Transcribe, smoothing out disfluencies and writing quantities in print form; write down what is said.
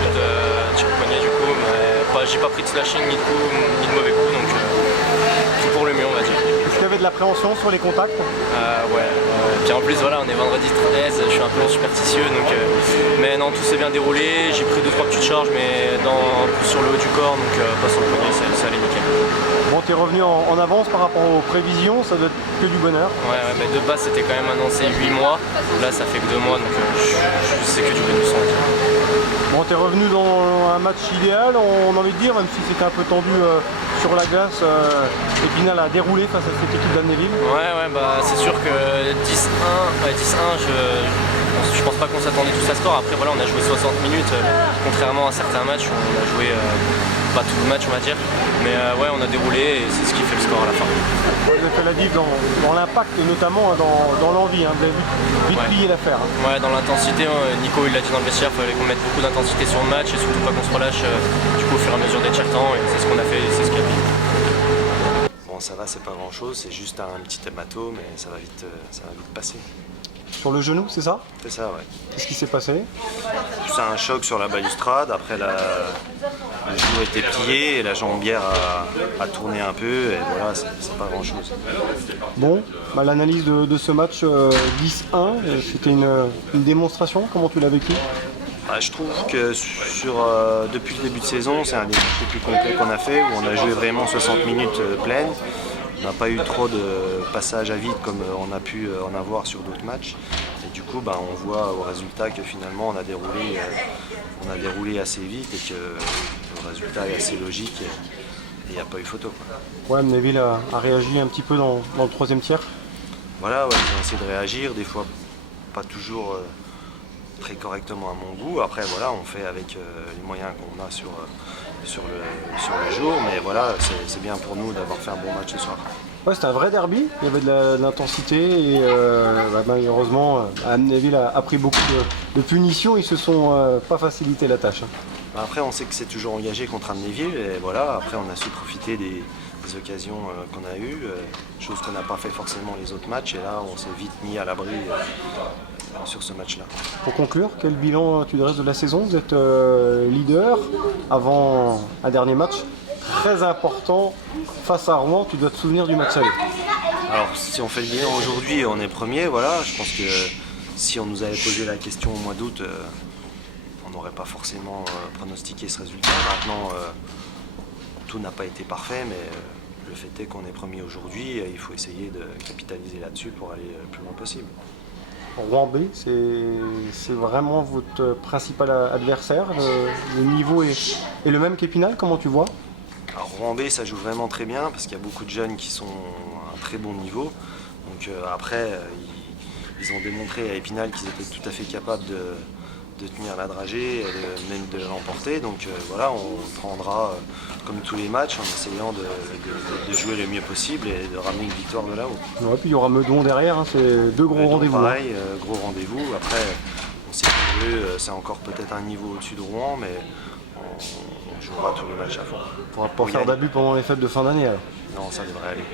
shoot tir au poignet du coup, mais j'ai pas pris de slashing ni de coup, ni de mauvais coups, donc tout pour le mieux on va dire. Est-ce qu'il y avait de l'appréhension sur les contacts? Ouais. Puis en plus voilà, on est vendredi 13, je suis un peu superstitieux, donc mais non, tout s'est bien déroulé. J'ai pris 2-3 petites charges, mais plus sur le haut du corps, donc pas sur le poignet, ça allait nickel. Bon, t'es revenu en avance par rapport aux prévisions, ça doit être que du bonheur. Ouais, mais de base c'était quand même annoncé 8 mois, là ça fait que 2 mois, donc c'est que du bonus. Bon, t'es revenu dans un match idéal, on a envie de dire, même si c'était un peu tendu sur la glace. Épinal a déroulé face à cette équipe d'Amnéville. Ouais, c'est sûr que 10-1, je pense pas qu'on s'attendait tous à ce score. Après voilà, on a joué 60 minutes, contrairement à certains matchs où on a joué pas tout le match on va dire. Mais ouais, on a déroulé et c'est ce qui fait le score à la fin. Vous avez fait la diff dans l'impact et notamment dans l'envie, hein. Vous avez vite plié l'affaire. Hein. Ouais, dans l'intensité, Nico il l'a dit dans le vestiaire, il fallait qu'on mette beaucoup d'intensité sur le match et surtout pas qu'on se relâche du coup au fur et à mesure des tiers-temps, et c'est ce qu'on a fait et c'est ce qu'il y a fait. Bon, ça va, c'est pas grand chose, c'est juste un petit hématome mais ça va vite passer. Sur le genou, c'est ça? C'est ça, ouais. Qu'est-ce qui s'est passé? C'est un choc sur la balustrade, après le genou était plié et la jambière a tourné un peu et voilà, c'est pas grand chose. Bon, l'analyse de ce match 10-1, c'était une démonstration, comment tu l'as vécu? Je trouve que depuis le début de saison, c'est un des matchs les plus complets qu'on a fait, où on a joué vraiment 60 minutes pleines. On n'a pas eu trop de passages à vide comme on a pu en avoir sur d'autres matchs. Et du coup, on voit au résultat que finalement on a déroulé assez vite et que le résultat est assez logique et il n'y a pas eu photo. Ouais, Amnéville a réagi un petit peu dans le troisième tiers. Voilà, ouais, ils ont essayé de réagir, des fois pas toujours très correctement à mon goût. Après, voilà, on fait avec les moyens qu'on a sur le jour, mais voilà, c'est bien pour nous d'avoir fait un bon match ce soir. Ouais, c'était un vrai derby, il y avait de l'intensité et malheureusement, Amnéville a pris beaucoup de punitions, ils se sont pas facilité la tâche. Hein. Après, on sait que c'est toujours engagé contre Amnéville et voilà, après on a su profiter des occasions qu'on a eues, chose qu'on n'a pas fait forcément les autres matchs, et là on s'est vite mis à l'abri sur ce match-là. Pour conclure, quel bilan tu dresses de la saison? Vous êtes leader avant un dernier match très important face à Rouen, tu dois te souvenir du match aller. Alors si on fait le bilan aujourd'hui, on est premier, voilà. Je pense que si on nous avait posé la question au mois d'août, on n'aurait pas forcément pronostiqué ce résultat. Maintenant, tout n'a pas été parfait, mais le fait est qu'on est premier aujourd'hui et il faut essayer de capitaliser là-dessus pour aller le plus loin possible. Rouen B, c'est vraiment votre principal adversaire. Le niveau est le même qu'Épinal, comment tu vois? Alors, Rouen B, ça joue vraiment très bien parce qu'il y a beaucoup de jeunes qui sont à un très bon niveau. Donc après, ils ont démontré à Épinal qu'ils étaient tout à fait capables de tenir la dragée et même de l'emporter. Donc voilà, on prendra comme tous les matchs en essayant de jouer le mieux possible et de ramener une victoire de là-haut. Ouais, puis il y aura Meudon derrière, hein, c'est deux gros rendez-vous. Pareil, gros rendez-vous. Après, on sait que c'est encore peut-être un niveau au-dessus de Rouen, mais on jouera tous les matchs à fond. On va pas faire d'abus pendant les fêtes de fin d'année alors. Non, ça devrait aller.